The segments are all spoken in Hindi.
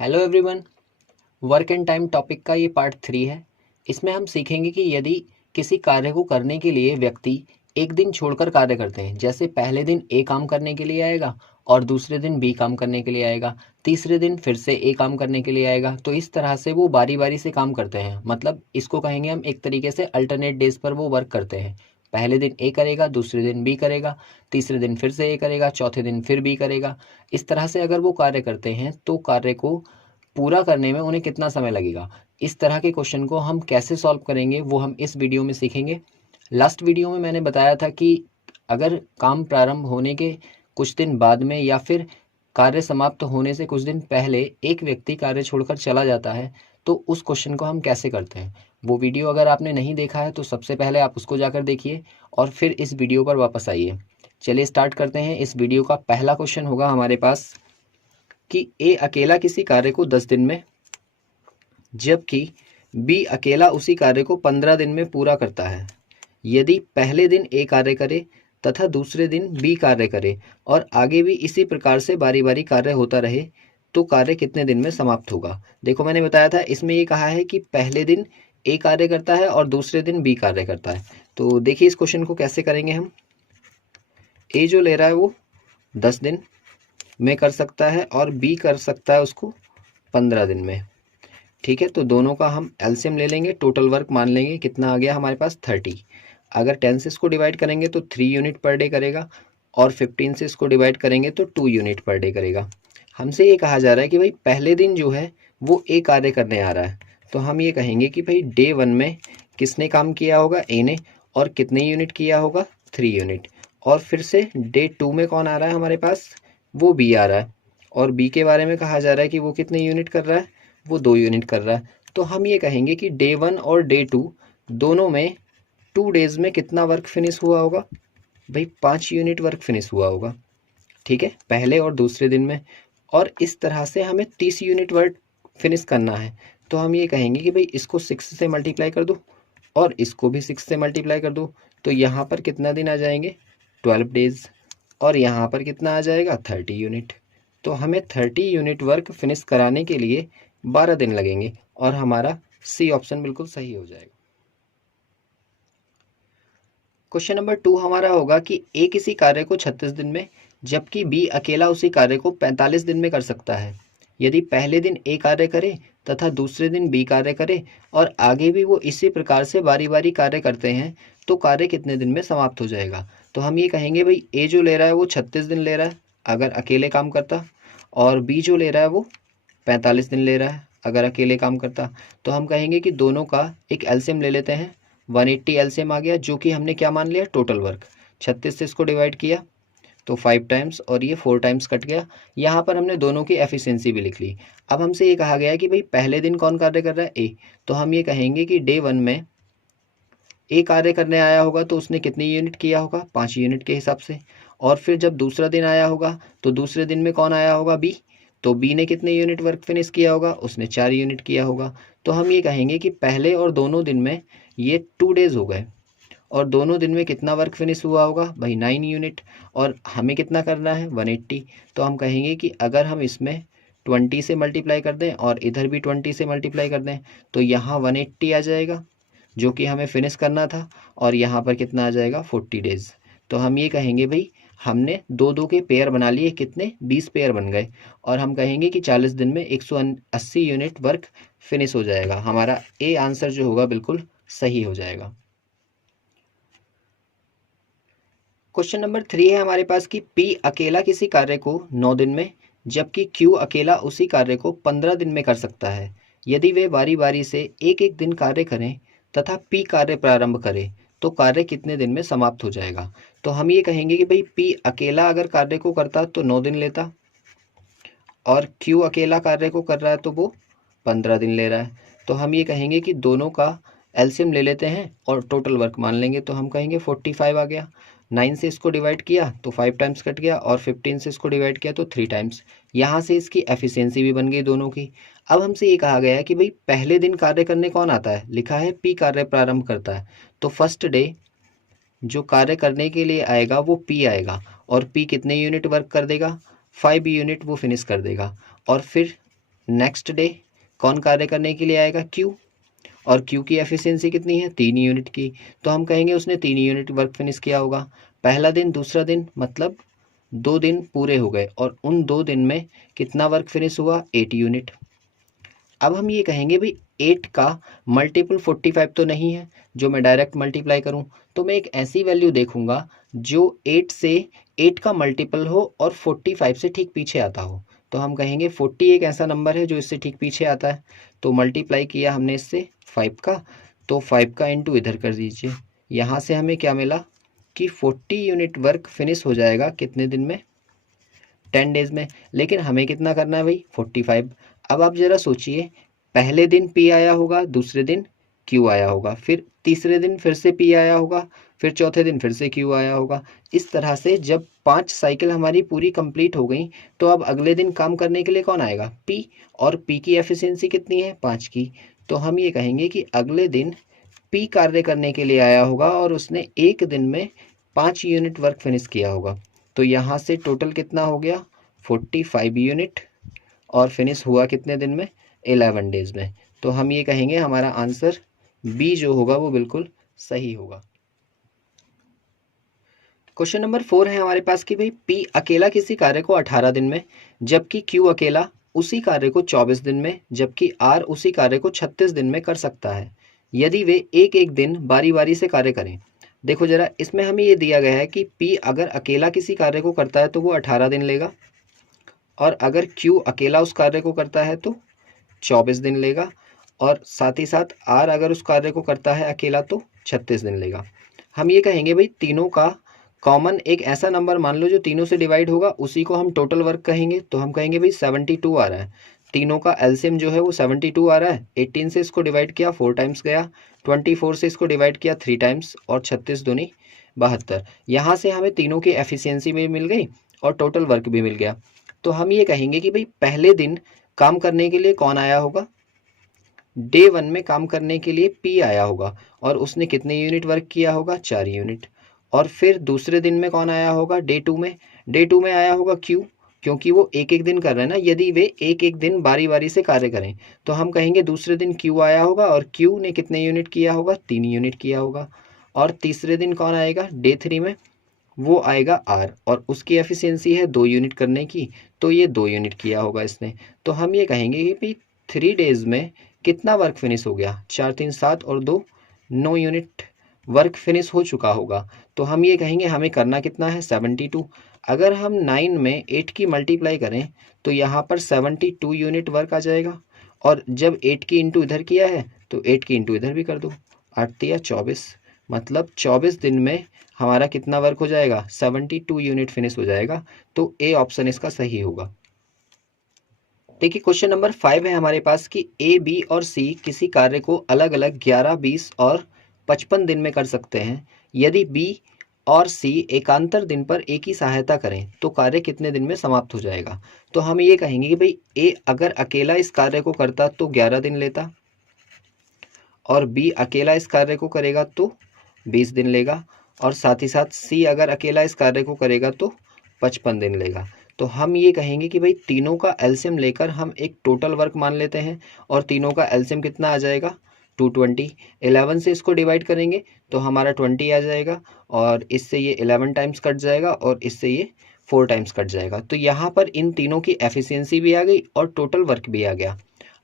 Hello everyone. Work and time topic का ये पार्ट 3 है। इसमें हम सीखेंगे कि यदि किसी कार्य को करने के लिए व्यक्ति एक दिन छोड़कर कार्य करते हैं, जैसे पहले दिन ए काम करने के लिए आएगा और दूसरे दिन बी काम करने के लिए आएगा, तीसरे दिन फिर से ए काम करने के लिए आएगा, तो इस तरह से वो बारी बारी से काम करते हैं। मतलब इसको कहेंगे हम एक तरीके से अल्टरनेट डेज पर वो वर्क करते हैं। पहले दिन ए करेगा, दूसरे दिन बी करेगा, तीसरे दिन फिर से ए करेगा, चौथे दिन फिर बी करेगा। इस तरह से अगर वो कार्य करते हैं तो कार्य को पूरा करने में उन्हें कितना समय लगेगा। इस तरह के क्वेश्चन को हम कैसे सॉल्व करेंगे वो हम इस वीडियो में सीखेंगे। लास्ट वीडियो में मैंने बताया था कि अगर काम प्रारंभ होने के कुछ दिन बाद में या फिर कार्य समाप्त होने से कुछ दिन पहले एक व्यक्ति कार्य छोड़कर चला जाता है तो उस क्वेश्चन को हम कैसे करते हैं। वो वीडियो अगर आपने नहीं देखा है तो सबसे पहले आप उसको जाकर देखिए और फिर इस वीडियो पर वापस आइए। चलिए स्टार्ट करते हैं। इस वीडियो का पहला क्वेश्चन होगा हमारे पास कि ए अकेला किसी कार्य को 10 दिन में, जबकि बी अकेला उसी कार्य को 15 दिन में पूरा करता है। यदि पहले दिन ए कार्य करे तथा दूसरे दिन बी कार्य करे और आगे भी इसी प्रकार से बारी बारी कार्य होता रहे तो कार्य कितने दिन में समाप्त होगा। देखो मैंने बताया था, इसमें ये कहा है कि पहले दिन ए कार्य करता है और दूसरे दिन बी कार्य करता है। तो देखिए इस क्वेश्चन को कैसे करेंगे हम। ए जो ले रहा है वो 10 दिन में कर सकता है और बी कर सकता है उसको 15 दिन में। ठीक है, तो दोनों का हम एलसीएम ले लेंगे, टोटल वर्क मान लेंगे। कितना आ गया हमारे पास 30। अगर 10 से इसको डिवाइड करेंगे तो 3 यूनिट पर डे करेगा और 15 से इसको डिवाइड करेंगे तो 2 यूनिट पर डे करेगा। हमसे ये कहा जा रहा है कि भाई पहले दिन जो है वो ए कार्य करने आ रहा है, तो हम ये कहेंगे कि भाई डे 1 में किसने काम किया होगा, ए ने, और कितने यूनिट किया होगा, 3 यूनिट। और फिर से डे 2 में कौन आ रहा है हमारे पास, वो बी आ रहा है और बी के बारे में कहा जा रहा है कि वो कितने यूनिट कर रहा है, वो 2 यूनिट कर रहा है। तो हम ये कहेंगे कि डे 1 और डे 2 दोनों में 2 डेज में कितना वर्क फिनिश हुआ होगा, भाई 5 यूनिट वर्क फिनिश हुआ होगा। ठीक है, पहले और दूसरे दिन में। और इस तरह से हमें 30 यूनिट वर्क फिनिश करना है, तो हम ये कहेंगे कि भाई इसको 6 से मल्टीप्लाई कर दो और इसको भी 6 से मल्टीप्लाई कर दो, तो यहाँ पर कितना दिन आ जाएंगे, 12 डेज। और यहाँ पर कितना आ जाएगा, 30 यूनिट। तो हमें 30 यूनिट वर्क फिनिश कराने के लिए 12 दिन लगेंगे और हमारा सी ऑप्शन बिल्कुल सही हो जाएगा। क्वेश्चन नंबर 2 हमारा होगा कि ए किसी कार्य को 36 दिन में, जबकि बी अकेला उसी कार्य को 45 दिन में कर सकता है। यदि पहले दिन ए कार्य करे तथा दूसरे दिन बी कार्य करे और आगे भी वो इसी प्रकार से बारी बारी कार्य करते हैं तो कार्य कितने दिन में समाप्त हो जाएगा। तो हम ये कहेंगे भाई ए जो ले रहा है वो 36 दिन ले रहा है अगर अकेले काम करता, और बी जो ले रहा है वो 45 दिन ले रहा है अगर अकेले काम करता। तो हम कहेंगे कि दोनों का एक एलसीएम ले लेते हैं। 180 एलसीएम आ गया, जो कि हमने क्या मान लिया, टोटल वर्क। 36 से इसको डिवाइड किया तो 5 टाइम्स और ये 4 टाइम्स कट गया। यहाँ पर हमने दोनों की एफिशिएंसी भी लिख ली। अब हमसे ये कहा गया है कि भाई पहले दिन कौन कार्य कर रहा है, ए। तो हम ये कहेंगे कि डे 1 में ए कार्य करने आया होगा तो उसने कितनी यूनिट किया होगा, 5 यूनिट के हिसाब से। और फिर जब दूसरा दिन आया होगा तो दूसरे दिन में कौन आया होगा, बी। तो बी ने कितने यूनिट वर्क फिनिश किया होगा, उसने 4 यूनिट किया होगा। तो हम ये कहेंगे कि पहले और दोनों दिन में ये 2 डेज हो गए और दोनों दिन में कितना वर्क फिनिश हुआ होगा, भाई 9 यूनिट। और हमें कितना करना है, 180। तो हम कहेंगे कि अगर हम इसमें 20 से मल्टीप्लाई कर दें और इधर भी 20 से मल्टीप्लाई कर दें तो यहाँ 180 आ जाएगा जो कि हमें फिनिश करना था, और यहाँ पर कितना आ जाएगा, 40 डेज। तो हम ये कहेंगे भाई हमने दो दो के पेयर बना लिए, कितने, 20 पेयर बन गए। और हम कहेंगे कि 40 दिन में 180 यूनिट वर्क फिनिश हो जाएगा। हमारा ए आंसर जो होगा बिल्कुल सही हो जाएगा। क्वेश्चन नंबर 3 है हमारे पास कि पी अकेला किसी कार्य को 9 दिन में, जबकि क्यू अकेला उसी कार्य को 15 दिन में कर सकता है। यदि वे बारी बारी से एक एक दिन कार्य करें तथा पी कार्य प्रारंभ करे तो कार्य कितने दिन में समाप्त हो जाएगा। तो हम ये कहेंगे कि भाई पी अकेला अगर कार्य को करता तो 9 दिन लेता, और क्यू अकेला कार्य को कर रहा है तो वो 15 दिन ले रहा है। तो हम ये कहेंगे कि दोनों का एलसीएम ले लेते हैं और टोटल वर्क मान लेंगे। तो हम कहेंगे 45 आ गया। 9 से इसको डिवाइड किया तो 5 टाइम्स कट गया और 15 से इसको डिवाइड किया तो 3 टाइम्स। यहाँ से इसकी एफिशिएंसी भी बन गई दोनों की। अब हमसे ये कहा गया है कि भाई पहले दिन कार्य करने कौन आता है, लिखा है पी कार्य प्रारंभ करता है। तो फर्स्ट डे जो कार्य करने के लिए आएगा वो पी आएगा, और पी कितने यूनिट वर्क कर देगा, 5 यूनिट वो फिनिश कर देगा। और फिर नेक्स्ट डे कौन कार्य करने के लिए आएगा, क्यू, और क्यू की एफिशिएंसी कितनी है, 3 यूनिट की, तो हम कहेंगे उसने 3 यूनिट वर्क फिनिश किया होगा। पहला दिन दूसरा दिन मतलब 2 दिन पूरे हो गए और उन 2 दिन में कितना वर्क फिनिश हुआ, 8 यूनिट। अब हम ये कहेंगे भाई 8 का मल्टीपल 45 तो नहीं है जो मैं डायरेक्ट मल्टीप्लाई करूं, तो मैं एक ऐसी वैल्यू देखूंगा जो 8 से 8 का मल्टीपल हो और 45 से ठीक पीछे आता हो। तो हम कहेंगे 40 एक ऐसा नंबर है जो इससे ठीक पीछे आता है, तो मल्टीप्लाई किया हमने इससे 5 का, तो 5 का इंटू इधर कर दीजिए। यहाँ से हमें क्या मिला कि 40 यूनिट वर्क फिनिश हो जाएगा कितने दिन में, 10 डेज में। लेकिन हमें कितना करना है भाई, 45। अब आप ज़रा सोचिए, पहले दिन पी आया होगा, दूसरे दिन क्यू आया होगा, फिर तीसरे दिन फिर से पी आया होगा, फिर चौथे दिन फिर से क्यू आया होगा। इस तरह से जब 5 साइकिल हमारी पूरी कंप्लीट हो गई तो अब अगले दिन काम करने के लिए कौन आएगा, पी, और पी की एफिशिएंसी कितनी है, 5 की। तो हम ये कहेंगे कि अगले दिन पी कार्य करने के लिए आया होगा और उसने एक दिन में 5 यूनिट वर्क फिनिश किया होगा। तो यहाँ से टोटल कितना हो गया, 45 यूनिट, और फिनिश हुआ कितने दिन में, 11 डेज में। तो हम ये कहेंगे हमारा आंसर बी जो होगा वो बिल्कुल सही होगा। क्वेश्चन नंबर 4 है हमारे पास कि भाई पी अकेला किसी कार्य को 18 दिन में, जबकि क्यू अकेला उसी कार्य को 24 दिन में, जबकि आर उसी कार्य को 36 दिन में कर सकता है, यदि वे एक एक दिन बारी बारी से कार्य करें। देखो जरा, इसमें हमें ये दिया गया है कि पी अगर अकेला किसी कार्य को करता है तो वो 18 दिन लेगा, और अगर क्यू अकेला उस कार्य को करता है तो 24 दिन लेगा, और साथ ही साथ आर अगर उस कार्य को करता है अकेला तो 36 दिन लेगा। हम ये कहेंगे भाई तीनों का कॉमन एक ऐसा नंबर मान लो जो तीनों से डिवाइड होगा, उसी को हम टोटल वर्क कहेंगे। तो हम कहेंगे भाई 72 आ रहा है, तीनों का एलसीएम जो है वो 72 आ रहा है। 18 से इसको डिवाइड किया 4 टाइम्स गया, 24 से इसको डिवाइड किया 3 टाइम्स, और 36 दूनी 72। यहाँ से हमें तीनों की एफिशिएंसी भी मिल गई और टोटल वर्क भी मिल गया। तो हम ये कहेंगे कि भाई पहले दिन काम करने के लिए कौन आया होगा, डे 1 में काम करने के लिए पी आया होगा और उसने कितने यूनिट वर्क किया होगा, 4 यूनिट। और फिर दूसरे दिन में कौन आया होगा, डे 2 में, डे 2 में आया होगा क्यू, क्योंकि वो एक एक दिन कर रहे हैं ना, यदि वे एक एक दिन बारी बारी से कार्य करें तो हम कहेंगे दूसरे दिन क्यू आया होगा और क्यू ने कितने यूनिट किया होगा, 3 यूनिट किया होगा। और तीसरे दिन कौन आएगा, डे 3 में, वो आएगा आर, और उसकी एफिशिएंसी है 2 यूनिट करने की, तो ये 2 यूनिट किया होगा इसने। तो हम ये कहेंगे कि भाई 3 डेज में कितना वर्क फिनिश हो गया, 4 3 7 और 2 9 यूनिट वर्क फिनिश हो चुका होगा। तो हम ये कहेंगे हमें करना कितना है, 72। अगर हम 9 में 8 की मल्टीप्लाई करें तो यहाँ पर 72 यूनिट वर्क आ जाएगा, और जब 8 की इंटू इधर किया है तो 8 की इंटू इधर भी कर दो, 8 या 24, मतलब 24 दिन में हमारा कितना वर्क हो जाएगा, 72 यूनिट फिनिश हो जाएगा। तो ए ऑप्शन इसका सही होगा। देखिए क्वेश्चन नंबर 5 है हमारे पास कि ए, बी और सी किसी कार्य को अलग अलग 11, 20 और 55 दिन में कर सकते हैं। यदि बी और सी एकांतर दिन पर ए की सहायता करें तो कार्य कितने दिन में समाप्त हो जाएगा। तो हम ये कहेंगे कि भाई ए अगर अकेला इस कार्य को करता तो 11 दिन लेता, और बी अकेला इस कार्य को करेगा तो 20 दिन लेगा, और साथ ही साथ सी अगर अकेला इस कार्य को करेगा तो 55 दिन लेगा। तो हम ये कहेंगे कि भाई तीनों का एलसीएम लेकर हम एक टोटल वर्क मान लेते हैं, और तीनों का एलसीएम कितना आ जाएगा, 220। 11 से इसको डिवाइड करेंगे तो हमारा 20 आ जाएगा, और इससे ये 11 टाइम्स कट जाएगा और इससे ये 4 टाइम्स कट जाएगा। तो यहाँ पर इन तीनों की एफिशिएंसी भी आ गई और टोटल वर्क भी आ गया।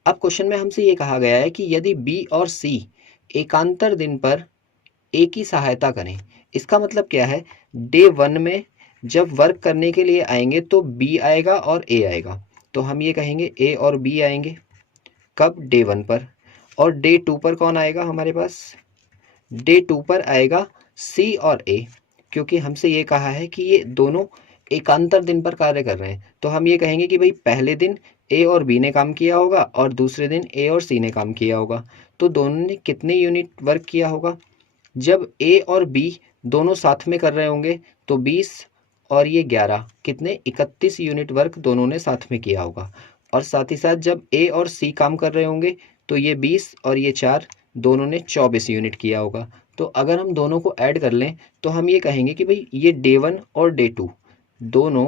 अब क्वेश्चन में हमसे ये कहा गया है कि यदि बी और सी एकांतर दिन पर ए की सहायता करें। इसका मतलब क्या है, डे 1 में जब वर्क करने के लिए आएंगे तो बी आएगा और ए आएगा, तो हम ये कहेंगे ए और बी आएंगे कब, डे 1 पर। और डे 2 पर कौन आएगा हमारे पास, डे 2 पर आएगा सी और ए, क्योंकि हमसे ये कहा है कि ये दोनों एकांतर दिन पर कार्य कर रहे हैं। तो हम ये कहेंगे कि भाई पहले दिन ए और बी ने काम किया होगा और दूसरे दिन ए और सी ने काम किया होगा। तो दोनों ने कितने यूनिट वर्क किया होगा, जब ए और बी दोनों साथ में कर रहे होंगे तो 20 और ये 11, कितने 31 यूनिट वर्क दोनों ने साथ में किया होगा। और साथ ही साथ जब ए और सी काम कर रहे होंगे तो ये 20 और ये 4, दोनों ने 24 यूनिट किया होगा। तो अगर हम दोनों को ऐड कर लें तो हम ये कहेंगे कि भाई ये डे 1 और डे 2 दोनों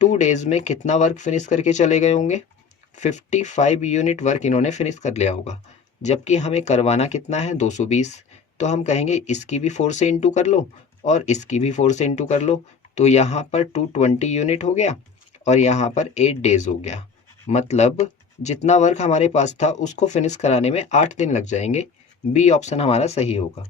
2 डेज में कितना वर्क फिनिश करके चले गए होंगे, 55 यूनिट वर्क इन्होंने फिनिश कर लिया होगा, जबकि हमें करवाना कितना है 220। तो हम कहेंगे इसकी भी 4 से इंटू कर लो और इसकी भी 4 से इंटू कर लो, तो यहाँ पर 220 यूनिट हो गया और यहाँ पर 8 डेज हो गया। मतलब जितना वर्क हमारे पास था उसको फिनिश कराने में 8 दिन लग जाएंगे। बी ऑप्शन हमारा सही होगा।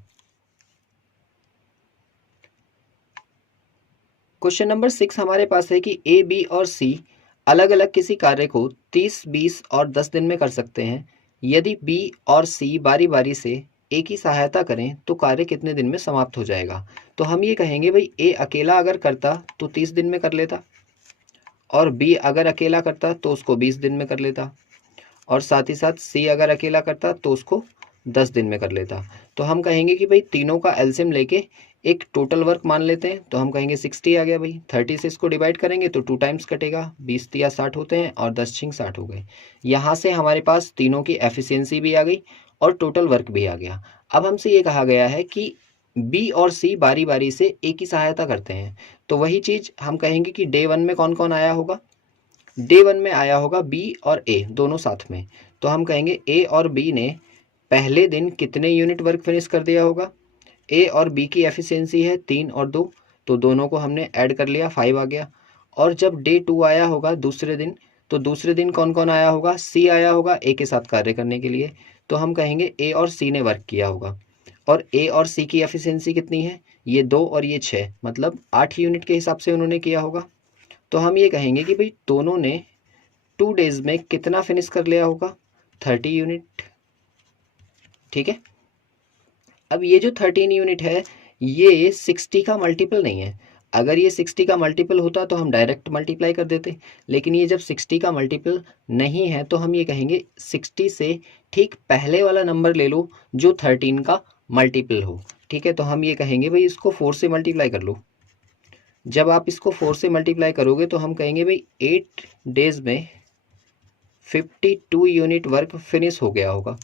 क्वेश्चन नंबर 6 हमारे पास है कि ए, बी और सी अलग अलग किसी कार्य को 30, 20 और 10 दिन में कर सकते हैं। यदि बी और सी बारी बारी से ए की सहायता करें तो कार्य कितने दिन में समाप्त हो जाएगा। तो हम ये कहेंगे भाई ए अकेला अगर करता तो 30 दिन में कर लेता, और बी अगर अकेला करता तो उसको 20 दिन में कर लेता, और साथ ही साथ सी अगर अकेला करता तो उसको 10 दिन में कर लेता। तो हम कहेंगे कि भाई तीनों का एलसीएम लेके एक टोटल वर्क मान लेते हैं। तो हम कहेंगे 60 आ गया भाई, 30 से इसको डिवाइड करेंगे तो 2 टाइम्स कटेगा, 20 या 60 होते हैं और 10 छिंग 60 हो गए। यहाँ से हमारे पास तीनों की एफिशिएंसी भी आ गई और टोटल वर्क भी आ गया। अब हमसे ये कहा गया है कि बी और सी बारी बारी से ए की सहायता करते हैं, तो वही चीज़ हम कहेंगे कि डे 1 में कौन कौन आया होगा। डे 1 में आया होगा बी और ए दोनों साथ में। तो हम कहेंगे ए और बी ने पहले दिन कितने यूनिट वर्क फिनिश कर दिया होगा। ए और बी की एफिशिएंसी है 3 और 2, तो दोनों को हमने ऐड कर लिया, 5 आ गया। और जब डे 2 आया होगा दूसरे दिन, तो दूसरे दिन कौन कौन आया होगा, सी आया होगा ए के साथ कार्य करने के लिए। तो हम कहेंगे ए और सी ने वर्क किया होगा, और ए और सी की एफिशिएंसी कितनी है, ये 2 और ये 6, मतलब 8 यूनिट के हिसाब से उन्होंने किया होगा। तो हम ये कहेंगे कि भाई दोनों ने 2 डेज में कितना फिनिश कर लिया होगा, 30 यूनिट। ठीक है। अब ये जो 13 यूनिट है ये 60 का मल्टीपल नहीं है। अगर ये 60 का मल्टीपल होता तो हम डायरेक्ट मल्टीप्लाई कर देते, लेकिन ये जब 60 का मल्टीपल नहीं है तो हम ये कहेंगे 60 से ठीक पहले वाला नंबर ले लो जो 13 का मल्टीपल हो। ठीक है, तो हम ये कहेंगे भाई इसको 4 से मल्टीप्लाई कर लो। जब आप इसको 4 से मल्टीप्लाई करोगे तो हम कहेंगे भाई 8 डेज में 52 यूनिट वर्क फिनिश हो गया होगा,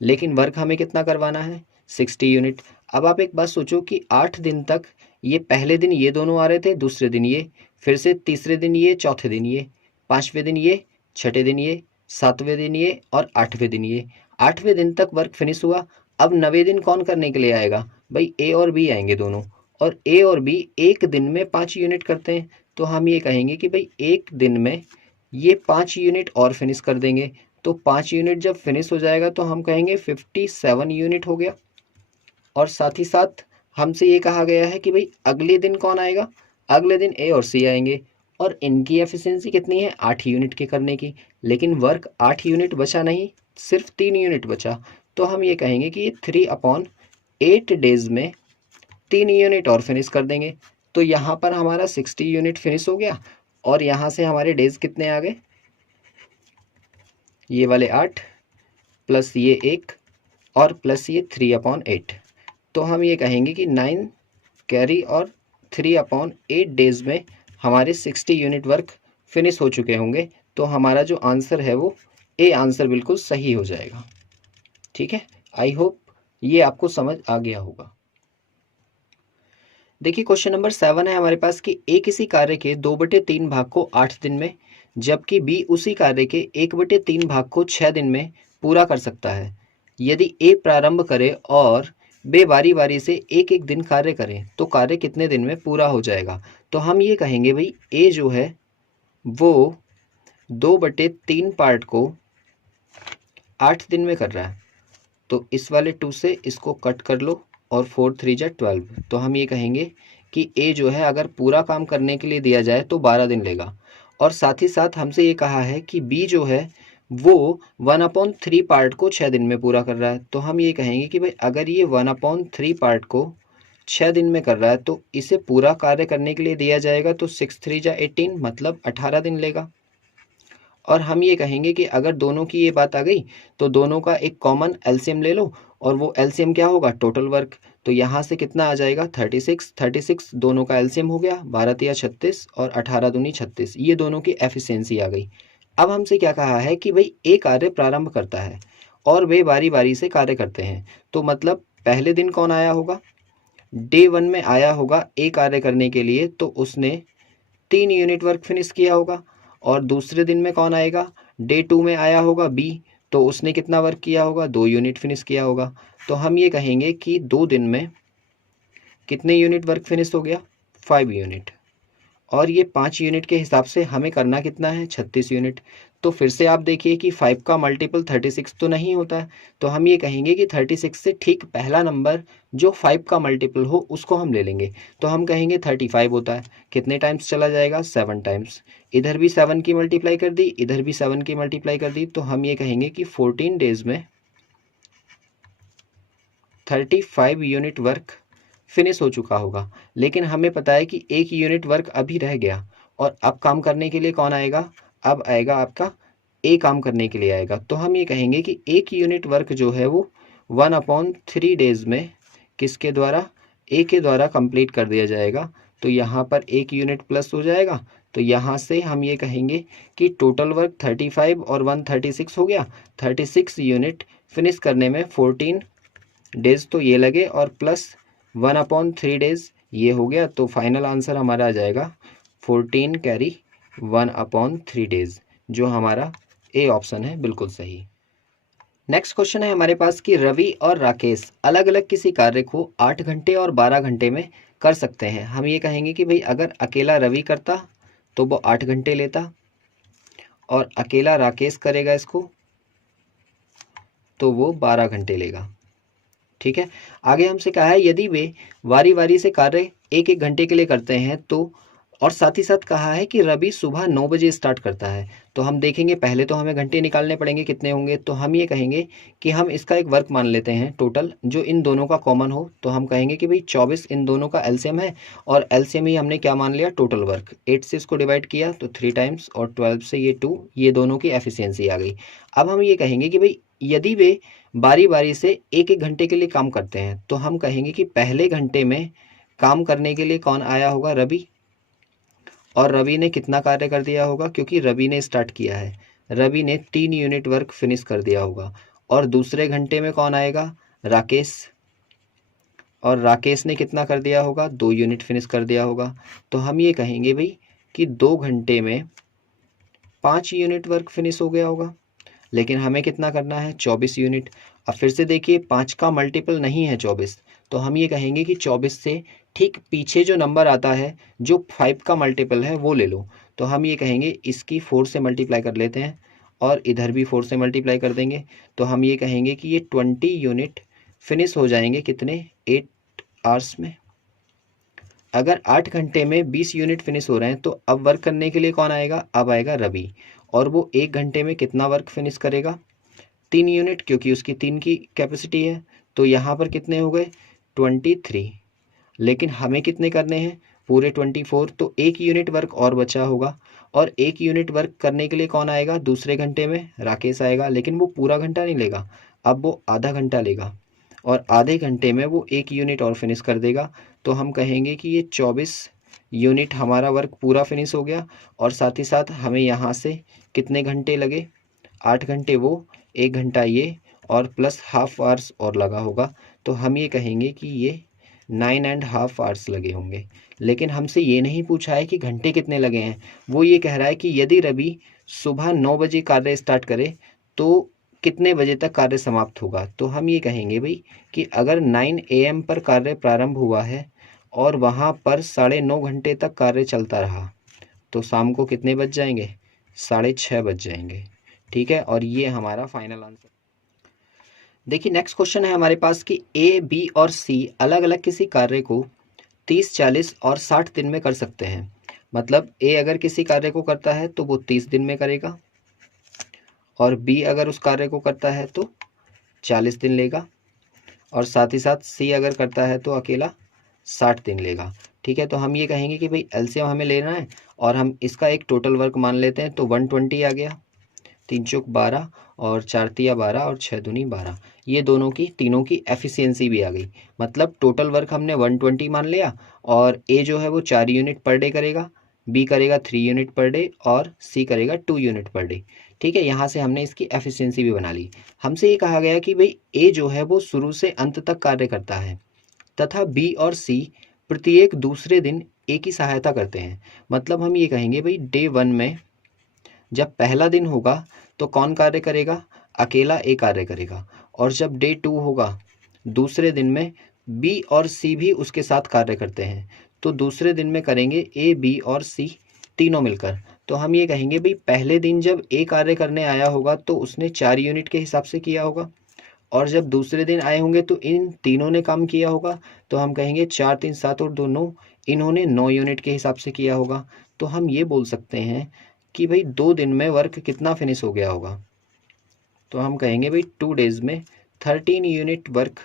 लेकिन वर्क हमें कितना करवाना है, 60 यूनिट। अब आप एक बात सोचो कि 8 दिन तक ये पहले दिन ये दोनों आ रहे थे, दूसरे दिन ये, फिर से तीसरे दिन ये, चौथे दिन ये, पाँचवें दिन ये, छठे दिन ये, सातवें दिन ये और आठवें दिन ये। 8वें दिन तक वर्क फिनिश हुआ। अब 9वें दिन कौन करने के लिए आएगा, भाई ए और बी आएंगे दोनों, और ए और बी एक दिन में 5 यूनिट करते हैं। तो हम ये कहेंगे कि भाई एक दिन में ये 5 यूनिट और फिनिश कर देंगे। तो 5 यूनिट जब फिनिश हो जाएगा तो हम कहेंगे 57 यूनिट हो गया। और साथ ही साथ हमसे ये कहा गया है कि भाई अगले दिन कौन आएगा, अगले दिन ए और सी आएंगे, और इनकी एफिशिएंसी कितनी है, 8 यूनिट के करने की। लेकिन वर्क 8 यूनिट बचा नहीं, सिर्फ 3 यूनिट बचा। तो हम ये कहेंगे कि 3/8 डेज में 3 यूनिट और फिनिश कर देंगे। तो यहाँ पर हमारा 60 यूनिट फिनिश हो गया, और यहाँ से हमारे डेज कितने आ गए, ये वाले 8 प्लस ये 1 और प्लस ये 3/8। तो हम ये कहेंगे कि 9 कैरी और 3/8 डेज में हमारे 60 यूनिट वर्क फिनिश हो चुके होंगे। तो हमारा जो आंसर है वो ए आंसर बिल्कुल सही हो जाएगा। ठीक है, आई होप ये आपको समझ आ गया होगा। देखिए क्वेश्चन नंबर 7 है हमारे पास कि ए किसी कार्य के 2/3 भाग को 8 दिन में, जबकि बी उसी कार्य के 1/3 भाग को 6 दिन में पूरा कर सकता है। यदि ए प्रारंभ करे और बे बारी बारी से एक एक दिन कार्य करें तो कार्य कितने दिन में पूरा हो जाएगा। तो हम ये कहेंगे भाई ए जो है वो 2/3 पार्ट को 8 दिन में कर रहा है, तो इस वाले 2 से इसको कट कर लो और 4 3 जा 12। तो हम ये कहेंगे कि ए जो है अगर पूरा काम करने के लिए दिया जाए तो 12 दिन लेगा। और साथ ही साथ हमसे ये कहा है कि बी जो है वो 1/3 पार्ट को 6 दिन में पूरा कर रहा है। तो हम ये कहेंगे कि भाई अगर ये 1/3 पार्ट को 6 दिन में कर रहा है तो इसे पूरा कार्य करने के लिए दिया जाएगा तो 6 3 जा 18, मतलब 18 दिन लेगा। और हम ये कहेंगे कि अगर दोनों की ये बात आ गई तो दोनों का एक कॉमन एलसीएम ले लो, और वो एलसीएम क्या होगा, टोटल वर्क। तो यहाँ से कितना आ जाएगा, 36 दोनों का एलसीएम हो गया, 12 तिया 36 और 18 दूनी 36, ये दोनों की एफिशिएंसी आ गई। अब हमसे क्या कहा है कि भाई ए कार्य प्रारंभ करता है और वे बारी बारी से कार्य करते हैं। तो मतलब पहले दिन कौन आया होगा, डे 1 में आया होगा ए कार्य करने के लिए, तो उसने 3 यूनिट वर्क फिनिश किया होगा। और दूसरे दिन में कौन आएगा, डे 2 में आया होगा बी, तो उसने कितना वर्क किया होगा, 2 यूनिट फिनिश किया होगा। तो हम ये कहेंगे कि 2 दिन में कितने यूनिट वर्क फिनिश हो गया, 5 यूनिट। और ये 5 यूनिट के हिसाब से हमें करना कितना है, 36 यूनिट। तो फिर से आप देखिए कि 5 का मल्टीपल 36 तो नहीं होता है, तो हम ये कहेंगे कि 36 से ठीक पहला नंबर जो 5 का मल्टीपल हो उसको हम ले लेंगे। तो हम कहेंगे 35 होता है। कितने टाइम्स चला जाएगा, 7 टाइम्स। इधर भी 7 की मल्टीप्लाई कर दी, इधर भी 7 की मल्टीप्लाई कर दी, तो हम ये कहेंगे कि 14 डेज में 35 यूनिट वर्क फिनिश हो चुका होगा। लेकिन हमें पता है कि 1 यूनिट वर्क अभी रह गया, और अब काम करने के लिए कौन आएगा, अब आएगा आपका ए काम करने के लिए आएगा। तो हम ये कहेंगे कि 1 यूनिट वर्क जो है वो 1/3 डेज में किसके द्वारा, ए के द्वारा कंप्लीट कर दिया जाएगा। तो यहाँ पर 1 यूनिट प्लस हो जाएगा, तो यहाँ से हम ये कहेंगे कि टोटल वर्क 35 और 1 36 हो गया। 36 यूनिट फिनिश करने में 14 डेज तो ये लगे, और प्लस 1/3 डेज ये हो गया। तो फाइनल आंसर हमारा आ जाएगा 14 कैरी 1/3 डेज, जो हमारा ए ऑप्शन है बिल्कुल सही। नेक्स्ट क्वेश्चन है हमारे पास कि रवि और राकेश अलग अलग किसी कार्य को 8 घंटे और 12 घंटे में कर सकते हैं। हम ये कहेंगे कि भाई अगर अकेला रवि करता तो वो 8 घंटे लेता, और अकेला राकेश करेगा इसको तो वो 12 घंटे लेगा। ठीक है, आगे हमसे कहा है यदि वे वारी वारी से कार्य 1-1 घंटे के लिए करते हैं तो, और साथ ही साथ कहा है कि रवि सुबह 9 बजे स्टार्ट करता है। तो हम देखेंगे, पहले तो हमें घंटे निकालने पड़ेंगे कितने होंगे। तो हम ये कहेंगे कि हम इसका एक वर्क मान लेते हैं टोटल जो इन दोनों का कॉमन हो। तो हम कहेंगे कि भाई 24 इन दोनों का एलसीएम है, और एलसीएम ही हमने क्या मान लिया, टोटल वर्क। 8 से इसको डिवाइड किया तो 3 टाइम्स, और 12 से ये 2, ये दोनों की एफिशिएंसी आ गई। अब हम ये कहेंगे कि भाई यदि वे बारी बारी से 1-1 घंटे के लिए काम करते हैं, तो हम कहेंगे कि पहले घंटे में काम करने के लिए कौन आया होगा, रवि। और रवि ने कितना कार्य कर दिया होगा, क्योंकि रवि ने स्टार्ट किया है, रवि ने 3 यूनिट वर्क फिनिश कर दिया होगा। और दूसरे घंटे में कौन आएगा, राकेश, और राकेश ने कितना कर दिया होगा, 2 यूनिट फिनिश कर दिया होगा। तो हम ये कहेंगे भाई कि 2 घंटे में 5 यूनिट वर्क फिनिश हो गया होगा। लेकिन हमें कितना करना है, 24 यूनिट। अब फिर से देखिए 5 का मल्टीपल नहीं है 24, तो हम ये कहेंगे कि 24 से ठीक पीछे जो नंबर आता है जो 5 का मल्टीपल है वो ले लो। तो हम ये कहेंगे इसकी 4 से मल्टीप्लाई कर लेते हैं, और इधर भी 4 से मल्टीप्लाई कर देंगे। तो हम ये कहेंगे कि ये 20 यूनिट फिनिश हो जाएंगे कितने, 8 आवर्स में। अगर 8 घंटे में 20 यूनिट फिनिश हो रहे हैं, तो अब वर्क करने के लिए कौन आएगा, अब आएगा रवि। और वो 1 घंटे में कितना वर्क फिनिश करेगा, 3 यूनिट, क्योंकि उसकी 3 की कैपेसिटी है। तो यहाँ पर कितने हो गए, 23। लेकिन हमें कितने करने हैं, पूरे 24। तो 1 यूनिट वर्क और बचा होगा, और 1 यूनिट वर्क करने के लिए कौन आएगा, दूसरे घंटे में राकेश आएगा। लेकिन वो पूरा घंटा नहीं लेगा, अब वो आधा घंटा लेगा, और आधे घंटे में वो 1 यूनिट और फिनिश कर देगा। तो हम कहेंगे कि ये 24 यूनिट हमारा वर्क पूरा फिनिश हो गया। और साथ ही साथ हमें यहाँ से कितने घंटे लगे, 8 घंटे वो, 1 घंटा ये, और प्लस हाफ आवर्स और लगा होगा। तो हम ये कहेंगे कि ये 9.5 आवर्स लगे होंगे। लेकिन हमसे ये नहीं पूछा है कि घंटे कितने लगे हैं, वो ये कह रहा है कि यदि रवि सुबह 9 बजे कार्य स्टार्ट करे तो कितने बजे तक कार्य समाप्त होगा। तो हम ये कहेंगे भाई कि अगर 9 AM पर कार्य प्रारंभ हुआ है और वहाँ पर 9.5 घंटे तक कार्य चलता रहा, तो शाम को कितने बज जाएंगे, 6:30 बज जाएंगे। ठीक है, और ये हमारा फाइनल आंसर। देखिए नेक्स्ट क्वेश्चन है हमारे पास कि ए, बी और सी अलग अलग किसी कार्य को 30, 40 और 60 दिन में कर सकते हैं। मतलब ए अगर किसी कार्य को करता है तो वो 30 दिन में करेगा, और बी अगर उस कार्य को करता है तो 40 दिन लेगा, और साथ ही साथ सी अगर करता है तो अकेला 60 दिन लेगा। ठीक है, तो हम ये कहेंगे कि भाई एलसीएम हमें लेना है, और हम इसका एक टोटल वर्क मान लेते हैं। तो 120 आ गया, 3 चौक 12, और 4 तिया 12, और 6 दूनी 12। ये दोनों की, तीनों की एफिशिएंसी भी आ गई। मतलब टोटल वर्क हमने 120 मान लिया, और ए जो है वो 4 यूनिट पर डे करेगा, बी करेगा 3 यूनिट पर डे, और सी करेगा 2 यूनिट पर डे। ठीक है, यहाँ से हमने इसकी एफिशिएंसी भी बना ली। हमसे ये कहा गया कि भाई ए जो है वो शुरू से अंत तक कार्य करता है, तथा बी और सी प्रत्येक दूसरे दिन ए की सहायता करते हैं। मतलब हम ये कहेंगे भाई डे 1 में जब पहला दिन होगा तो कौन कार्य करेगा, अकेला ए कार्य करेगा। और जब डे 2 होगा दूसरे दिन में बी और सी भी उसके साथ कार्य करते हैं, तो दूसरे दिन में करेंगे ए, बी और सी तीनों मिलकर। तो हम ये कहेंगे भाई पहले दिन जब ए कार्य करने आया होगा तो उसने 4 यूनिट के हिसाब से किया होगा, और जब दूसरे दिन आए होंगे तो इन तीनों ने काम किया होगा, तो हम कहेंगे 4 3 7 और 2 9, इन्होंने 9 यूनिट के हिसाब से किया होगा। तो हम ये बोल सकते हैं कि भाई 2 दिन में वर्क कितना फिनिश हो गया होगा। तो हम कहेंगे भाई 2 डेज में 13 यूनिट वर्क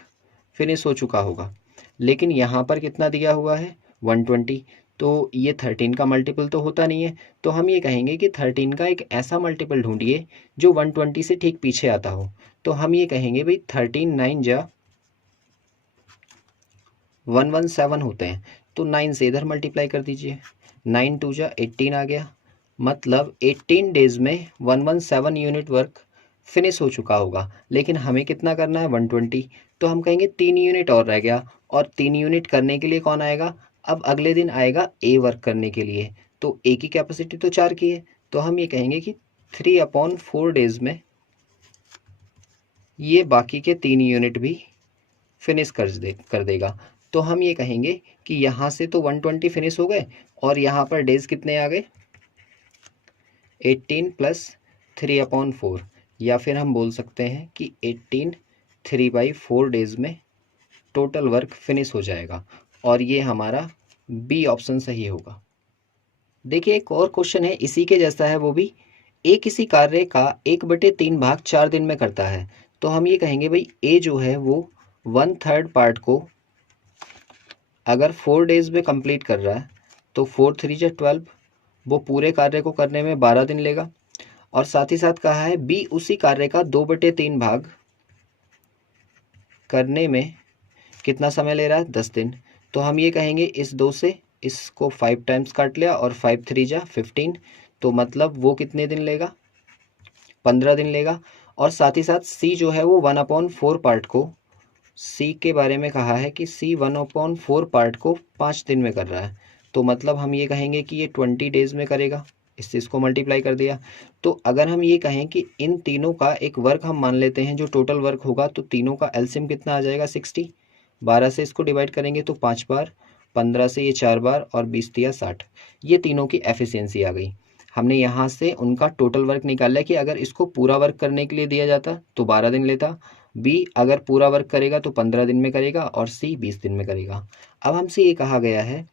फिनिश हो चुका होगा। लेकिन यहाँ पर कितना दिया हुआ है 120, तो ये 13 का मल्टीपल तो होता नहीं है। तो हम ये कहेंगे कि 13 का एक ऐसा मल्टीपल ढूंढिए जो 120 से ठीक पीछे आता हो। तो हम ये कहेंगे भाई 13 9 जा 117 होते हैं, तो 9 से इधर मल्टीप्लाई कर दीजिए, 9 2 जा 18 आ गया। मतलब 18 डेज में 117 यूनिट वर्क फिनिश हो चुका होगा। लेकिन हमें कितना करना है 120, तो हम कहेंगे 3 यूनिट और रह गया। और 3 यूनिट करने के लिए कौन आएगा, अब अगले दिन आएगा ए वर्क करने के लिए। तो ए की कैपेसिटी तो 4 की है, तो हम ये कहेंगे कि 3/4 डेज में ये बाकी के 3 यूनिट भी फिनिश कर देगा। तो हम ये कहेंगे कि यहाँ से तो 120 फिनिश हो गए, और यहाँ पर डेज कितने आ गए 18 + 3/4, या फिर हम बोल सकते हैं कि 18 3/4 डेज में टोटल वर्क फिनिश हो जाएगा। और ये हमारा बी ऑप्शन सही होगा। देखिए एक और क्वेश्चन है इसी के जैसा है, वो भी ए किसी कार्य का 1/3 भाग 4 दिन में करता है। तो हम ये कहेंगे भाई ए जो है वो 1/3 पार्ट को अगर 4 डेज में कंप्लीट कर रहा है तो 4 3 जा 12, वो पूरे कार्य को करने में 12 दिन लेगा। और साथ ही साथ कहा है बी उसी कार्य का 2/3 भाग करने में कितना समय ले रहा है 10 दिन। तो हम ये कहेंगे इस 2 से इसको 5 टाइम्स काट लिया, और 5 3 जा 15, तो मतलब वो कितने दिन लेगा 15 दिन लेगा। और साथ ही साथ सी जो है वो 1/4 पार्ट को, सी के बारे में कहा है कि सी 1/4 पार्ट को 5 दिन में कर रहा है। तो मतलब हम ये कहेंगे कि ये 20 डेज में करेगा, इससे इसको मल्टीप्लाई कर दिया। तो अगर हम ये कहें कि इन तीनों का एक वर्क हम मान लेते हैं जो टोटल वर्क होगा, तो तीनों का एलसीएम कितना आ जाएगा 60। 12 से इसको डिवाइड करेंगे तो 5 बार, 15 से ये 4 बार, और 20 दिया 60। ये तीनों की एफिशिएंसी आ गई। हमने यहाँ से उनका टोटल वर्क निकाला कि अगर इसको पूरा वर्क करने के लिए दिया जाता तो 12 दिन लेता, बी अगर पूरा वर्क करेगा तो 15 दिन में करेगा, और सी 20 दिन में करेगा। अब हमसे ये कहा गया है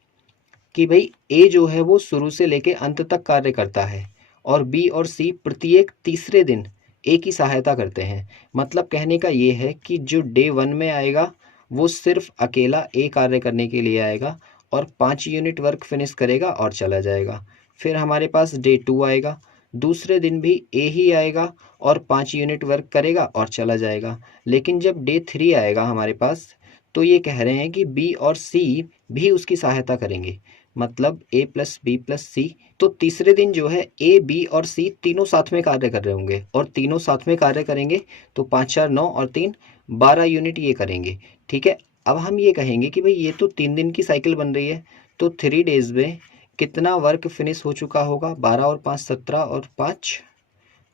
कि भाई ए जो है वो शुरू से लेके अंत तक कार्य करता है, और बी और सी प्रत्येक तीसरे दिन ए की सहायता करते हैं। मतलब कहने का ये है कि जो डे 1 में आएगा वो सिर्फ अकेला ए कार्य करने के लिए आएगा, और 5 यूनिट वर्क फिनिश करेगा और चला जाएगा। फिर हमारे पास डे 2 आएगा, दूसरे दिन भी ए ही आएगा और 5 यूनिट वर्क करेगा और चला जाएगा। लेकिन जब डे 3 आएगा हमारे पास, तो ये कह रहे हैं कि बी और सी भी उसकी सहायता करेंगे, मतलब ए प्लस बी प्लस सी। तो तीसरे दिन जो है ए, बी और सी तीनों साथ में कार्य कर रहे होंगे, और तीनों साथ में कार्य करेंगे तो 5 4 9 और 3 12 यूनिट ये करेंगे। ठीक है, अब हम ये कहेंगे कि भाई ये तो 3 दिन की साइकिल बन रही है, तो 3 डेज में कितना वर्क फिनिश हो चुका होगा, 12 और 5 17 और 5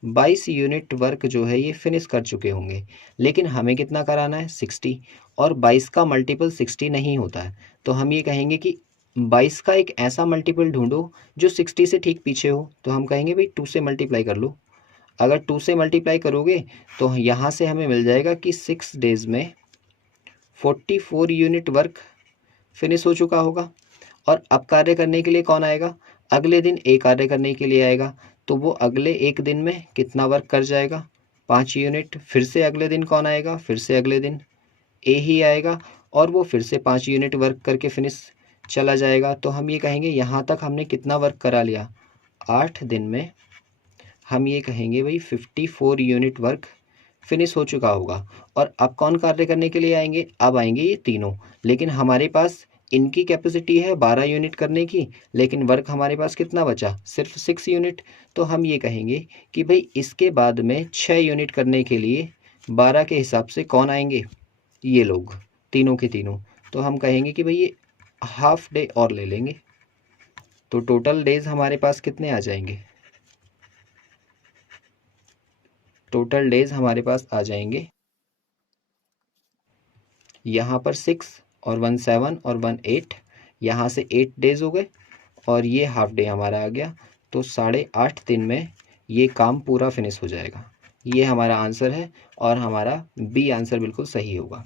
22 यूनिट वर्क जो है ये फिनिश कर चुके होंगे। लेकिन हमें कितना कराना है 60, और 22 का मल्टीपल 60 नहीं होता है। तो हम ये कहेंगे कि 22 का एक ऐसा मल्टीपल ढूंढो जो 60 से ठीक पीछे हो। तो हम कहेंगे भाई 2 से मल्टीप्लाई कर लो। अगर 2 से मल्टीप्लाई करोगे तो यहाँ से हमें मिल जाएगा कि 6 डेज में 44 यूनिट वर्क फिनिश हो चुका होगा। और अब कार्य करने के लिए कौन आएगा, अगले दिन ए कार्य करने के लिए आएगा, तो वो अगले एक दिन में कितना वर्क कर जाएगा 5 यूनिट। फिर से अगले दिन कौन आएगा, फिर से अगले दिन ए ही आएगा, और वो फिर से 5 यूनिट वर्क करके फिनिश चला जाएगा। तो हम ये कहेंगे यहाँ तक हमने कितना वर्क करा लिया 8 दिन में, हम ये कहेंगे भाई 54 यूनिट वर्क फिनिश हो चुका होगा। और अब कौन कार्य करने के लिए आएंगे, अब आएंगे ये तीनों। लेकिन हमारे पास इनकी कैपेसिटी है 12 यूनिट करने की, लेकिन वर्क हमारे पास कितना बचा सिर्फ 6 यूनिट। तो हम ये कहेंगे कि भाई इसके बाद में 6 यूनिट करने के लिए 12 के हिसाब से कौन आएंगे, ये लोग तीनों के तीनों। तो हम कहेंगे कि भाई ये हाफ डे और ले लेंगे, तो टोटल डेज हमारे पास कितने आ जाएंगे टोटल डेज हमारे पास आ जाएंगे यहाँ पर 6 और 1 7 और 1 8, यहाँ से 8 डेज हो गए और ये हाफ डे हमारा आ गया। तो 8.5 दिन में ये काम पूरा फिनिश हो जाएगा। ये हमारा आंसर है और हमारा बी आंसर बिल्कुल सही होगा।